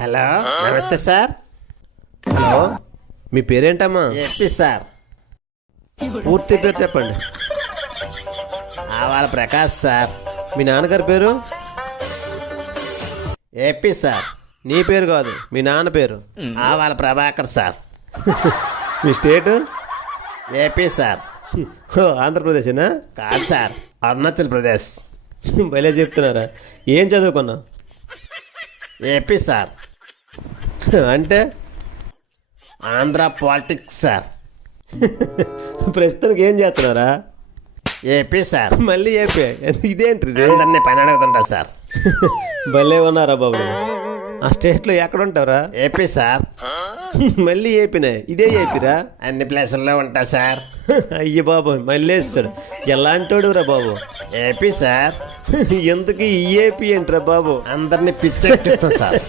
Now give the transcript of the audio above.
Hello, నమస్తే sir. Hello, మీ పేరేంటమ్మా? AP sir. పూర్తి పేరు చెప్పండి. ఆవాల ప్రకాష్ సార్. మీ నాన్నగారి పేరు? AP sir. నీ పేరు కాదు, మీ నాన్న పేరు. ఆవాల ప్రభాకర్ సార్. మీ స్టేటు? AP sir. ఓ, ఆంధ్రప్రదేశేనా? కాదు సార్, అరుణాచల్ ప్రదేశ్. భలే చెప్తున్నారా. ఏం చదువుకున్నావు? AP sir. అంటే ఆంధ్ర పాలిటిక్స్ సార్. ప్రస్తుతానికి ఏం చేస్తున్నారా? AP sir. మళ్ళీ ఏపీ? ఇదేంటిది? అందరినీ పని అడుగుతుంటా సార్. భలే ఉన్నారా బాబు. ఆ స్టేట్లో ఎక్కడ ఉంటారా? AP sir. మళ్ళీ ఏపీనే? ఇదే ఏపీరా? అన్ని ప్లేసుల్లో ఉంటా సార్. అయ్య బాబు, మళ్ళీ వేస్తాడు. ఎలాంటోడు రా బాబు. AP sir. ఎందుకు ఈ ఏపీ ఏంట్రా బాబు? అందరినీ పిచ్చెక్కిస్తాం సార్.